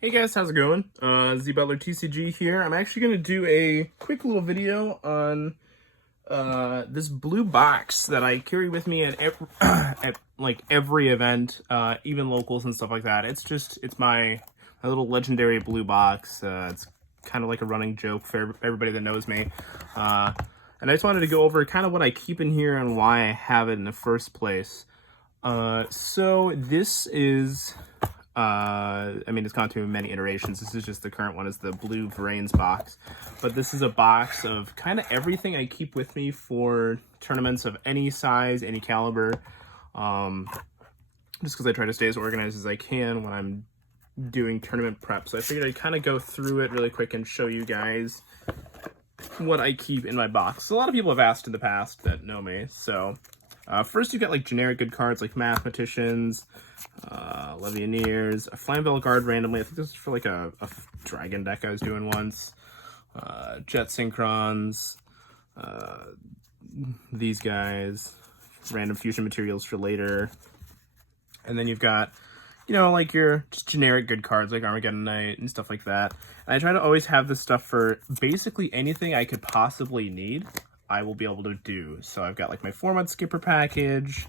Hey guys, how's it going? Z Butler TCG here. I'm actually going to do a quick little video on this blue box that I carry with me at, at like every event, even locals and stuff like that. It's my little legendary blue box. It's kind of like a running joke for everybody that knows me. And I just wanted to go over kind of what I keep in here and why I have it in the first place. So this is... I mean, it's gone through many iterations. This is just the current one, is the blue Brains box. But this is a box of kind of everything I keep with me for tournaments of any size, any caliber. Just because I try to stay as organized as I can when I'm doing tournament prep. So I figured I'd kind of go through it really quick and show you guys what I keep in my box. So a lot of people have asked in the past that know me. So first you got like generic good cards like Mathematicians, Legionnaires, a Flamvell Guard randomly. I think this is for like a dragon deck I was doing once. Jet Synchrons, these guys, random fusion materials for later. And then you've got, you know, like your just generic good cards like Armageddon Knight and stuff like that. And I try to always have this stuff for basically anything I could possibly need, I will be able to do. So I've got like my 4-month skipper package,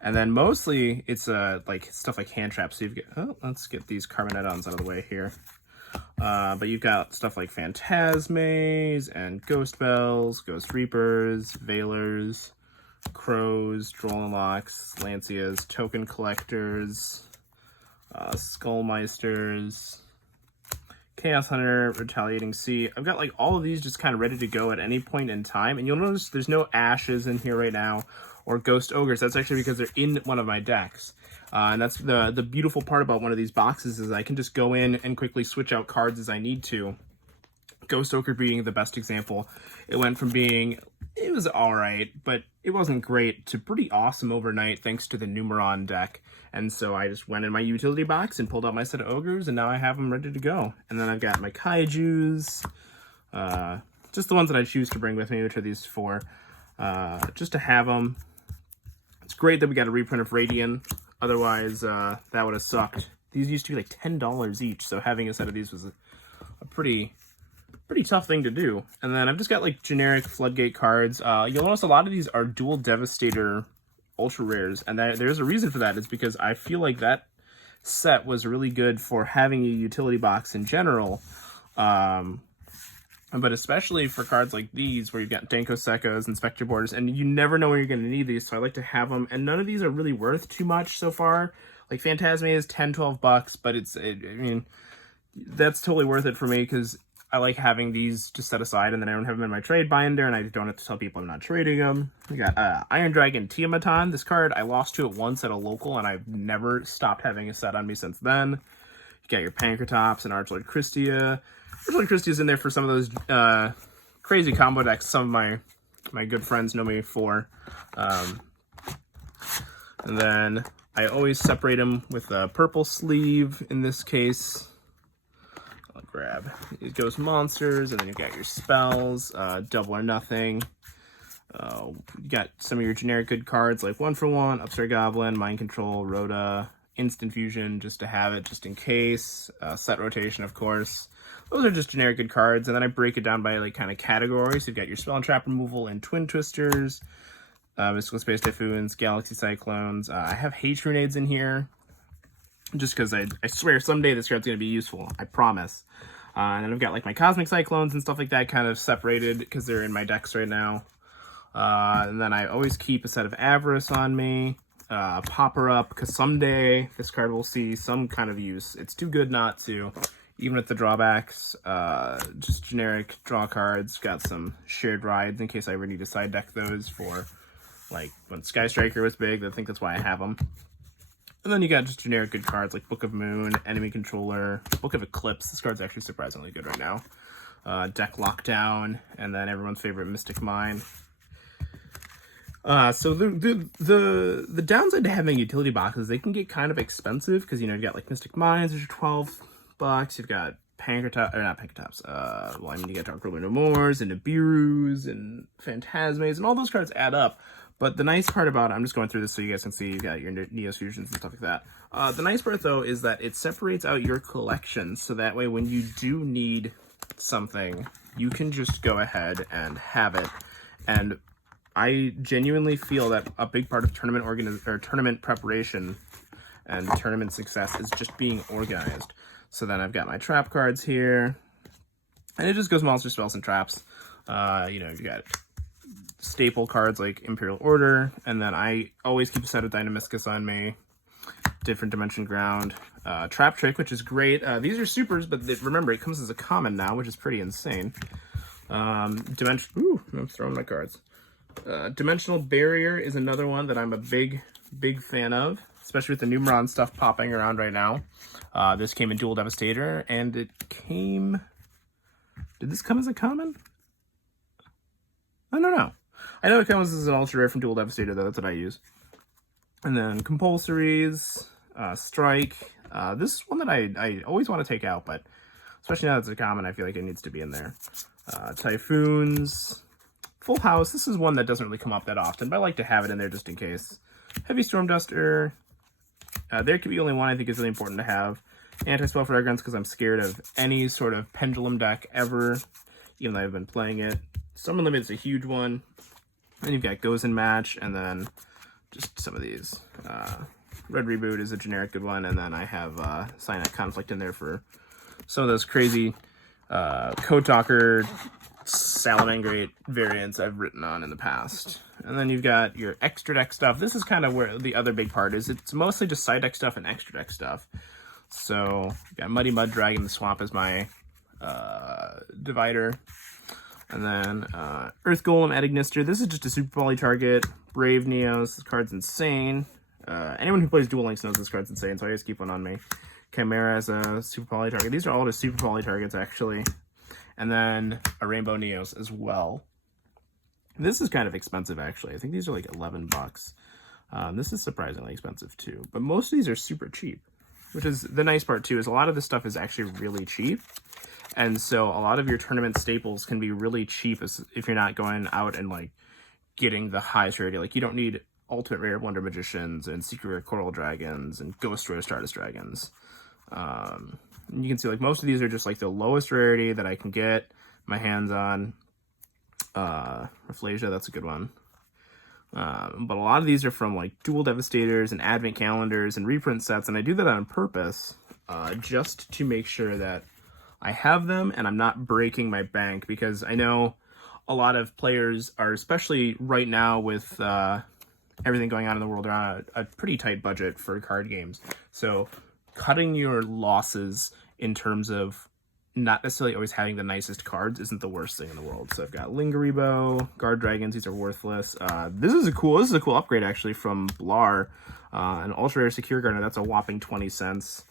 and then mostly it's like stuff like hand traps. So you've got, let's get these Carbonettons out of the way here. But you've got stuff like Phantasmes and Ghost Bells, Ghost Reapers, Veilers, Crows, Drollenlocks, Lancias, Token Collectors, Skullmeisters, Chaos Hunter, Retaliating Sea. I've got like all of these just kind of ready to go at any point in time. And you'll notice there's no Ashes in here right now or Ghost Ogres. That's actually because they're in one of my decks. And that's the beautiful part about one of these boxes is I can just go in and quickly switch out cards as I need to. Ghost Ogre being the best example. It went from being, it was alright, but it wasn't great, to pretty awesome overnight thanks to the Numeron deck. And so I just went in my utility box and pulled out my set of Ogres, and now I have them ready to go. And then I've got my Kaijus, just the ones that I choose to bring with me, which are these 4, just to have them. It's great that we got a reprint of Radiant, otherwise that would have sucked. These used to be like $10 each, so having a set of these was a pretty tough thing to do. And then I've just got like generic Floodgate cards. You'll notice a lot of these are dual Devastator ultra rares, and there's a reason for that. It's because I feel like that set was really good for having a utility box in general, but especially for cards like these where you've got Danko Sekos and Spectre Borders, and you never know when you're going to need these, so I like to have them. And none of these are really worth too much so far. Like Phantasme is $10-12, but I mean, that's totally worth it for me because I like having these just set aside, and then I don't have them in my trade binder, and I don't have to tell people I'm not trading them. We got Iron Dragon Tiamaton. This card, I lost to it once at a local, and I've never stopped having a set on me since then. You got your Pankratops and Archlord Christia. Archlord Christia's in there for some of those crazy combo decks some of my good friends know me for. And then I always separate them with a purple sleeve in this case. Grab. It goes monsters, and then you've got your spells, double or nothing. You got some of your generic good cards like 1-for-1, Upstart Goblin, Mind Control, Rhoda, Instant Fusion, just to have it, just in case. Set rotation, of course. Those are just generic good cards, and then I break it down by like kind of categories. You've got your spell and trap removal and Twin Twisters, Mystical Space Typhoons, Galaxy Cyclones. I have Hate Grenades in here, just because I swear someday this card's going to be useful. I promise. And then I've got like my Cosmic Cyclones and stuff like that kind of separated because they're in my decks right now. And then I always keep a set of Avarice on me. Pop her up because someday this card will see some kind of use. It's too good not to. Even with the drawbacks, just generic draw cards. Got some shared rides in case I ever need to side deck those for like when Sky Striker was big. I think that's why I have them. And then you got just generic good cards like Book of Moon, Enemy Controller, Book of Eclipse. This card's actually surprisingly good right now. Deck Lockdown, and then everyone's favorite Mystic Mine. So the downside to having utility boxes, they can get kind of expensive because, you know, you got like Mystic Mines, which are $12. You've got Pankratops, or not Pankratops, well, I mean, you got Dark Ruler No Mores, and Nibiru's, and Phantasmes, and all those cards add up. But the nice part about it, I'm just going through this so you guys can see you got your Neos Fusions and stuff like that. The nice part, though, is that it separates out your collection, so that way when you do need something, you can just go ahead and have it. And I genuinely feel that a big part of tournament preparation and tournament success is just being organized. So then I've got my trap cards here, and it just goes monster spells and traps. You know, you got staple cards like Imperial Order, and then I always keep a set of Dynamiscus on me. Different Dimension Ground. Trap Trick, which is great. These are supers, but remember, it comes as a common now, which is pretty insane. I'm throwing my cards. Dimensional Barrier is another one that I'm a big fan of, especially with the Numeron stuff popping around right now. This came in Dual Devastator, and it came... Did this come as a common? I don't know. I know it comes as an ultra rare from Dual Devastator, though. That's what I use. And then Compulsories, Strike. This is one that I always want to take out, but especially now that it's a common, I feel like it needs to be in there. Typhoons. Full House. This is one that doesn't really come up that often, but I like to have it in there just in case. Heavy Storm Duster. There could be only one I think is really important to have. Anti-Spell Fragrance, because I'm scared of any sort of pendulum deck ever, even though I've been playing it. Summon Limit is a huge one. Then you've got Goes and Match, and then just some of these. Red Reboot is a generic good one, and then I have Cyanide Conflict in there for some of those crazy Code Talker, Salamangreat variants I've written on in the past. And then you've got your extra deck stuff. This is kind of where the other big part is. It's mostly just side deck stuff and extra deck stuff. So, got Muddy Mud Dragon, the Swamp is my divider. And then Earth Golem, Eddignister. This is just a super poly target. Brave Neos. This card's insane. Anyone who plays Duel Links knows this card's insane, so I just keep one on me. Chimera as a super poly target. These are all just super poly targets, actually. And then a Rainbow Neos as well. This is kind of expensive, actually. I think these are like 11 bucks. This is surprisingly expensive, too. But most of these are super cheap, which is the nice part, too, is a lot of this stuff is actually really cheap. And so a lot of your tournament staples can be really cheap if you're not going out and, like, getting the highest rarity. Like, you don't need Ultimate Rare Wonder Magicians and Secret Rare Coral Dragons and Ghost Rare Stardust Dragons. You can see, like, most of these are just, like, the lowest rarity that I can get my hands on. Rafflesia, that's a good one. But a lot of these are from, like, Dual Devastators and Advent Calendars and reprint sets, and I do that on purpose, just to make sure that I have them and I'm not breaking my bank, because I know a lot of players are, especially right now with everything going on in the world, are on a pretty tight budget for card games. So cutting your losses in terms of not necessarily always having the nicest cards isn't the worst thing in the world. So I've got Lingarebo, Guard Dragons. These are worthless. This is a cool upgrade, actually, from Blar. An Ultra Rare Secure Gardener. That's a whopping 20 cents.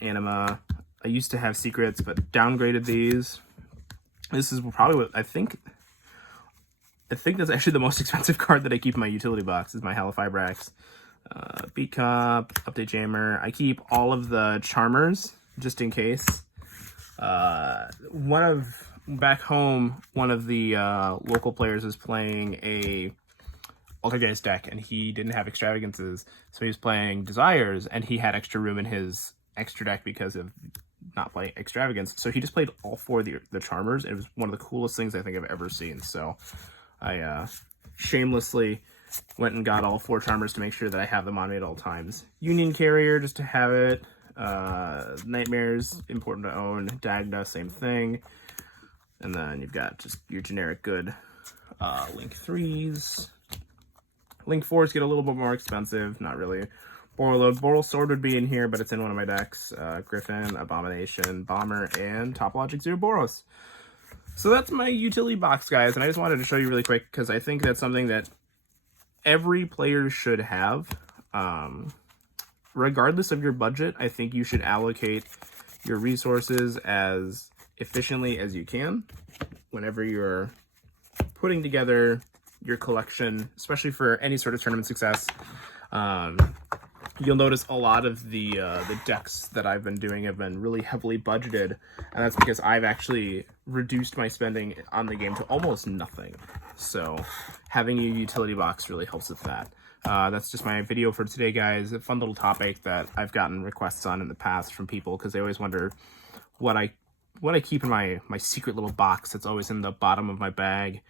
Anima. I used to have secrets, but downgraded these. This is probably what I think that's actually the most expensive card that I keep in my utility box, is my Halifibrax. Beat Cop, Update Jammer. I keep all of the Charmers, just in case. Back home, one of the local players was playing a Altergeist deck, and he didn't have Extravagances, so he was playing Desires, and he had extra room in his extra deck because of not playing Extravagance, so he just played all four of the Charmers, and it was one of the coolest things I think I've ever seen. So I shamelessly went and got all four Charmers to make sure that I have them on me at all times. Union Carrier, just to have it. Nightmares, important to own. Dagda, same thing. And then you've got just your generic good Link 3s. Link 4s get a little bit more expensive, not really. Borreload. Boral Sword would be in here, but it's in one of my decks. Griffin, Abomination, Bomber, and Topologic Zero Boros. So that's my utility box, guys, and I just wanted to show you really quick because I think that's something that every player should have. Regardless of your budget, I think you should allocate your resources as efficiently as you can whenever you're putting together your collection, especially for any sort of tournament success. You'll notice a lot of the decks that I've been doing have been really heavily budgeted, and that's because I've actually reduced my spending on the game to almost nothing. So having a utility box really helps with that. That's just my video for today, guys. A fun little topic that I've gotten requests on in the past from people because they always wonder what I keep in my secret little box that's always in the bottom of my bag.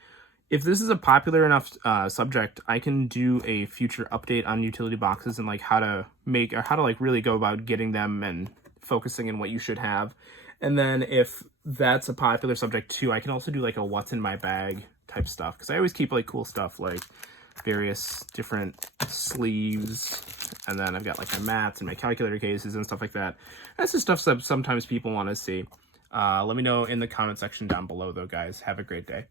If this is a popular enough subject, I can do a future update on utility boxes and like how to like really go about getting them and focusing on what you should have. And then if that's a popular subject too, I can also do like a what's in my bag type stuff, because I always keep like cool stuff like various different sleeves, and then I've got like my mats and my calculator cases and stuff like that. That's the stuff that sometimes people want to see. Let me know in the comment section down below though, guys. Have a great day.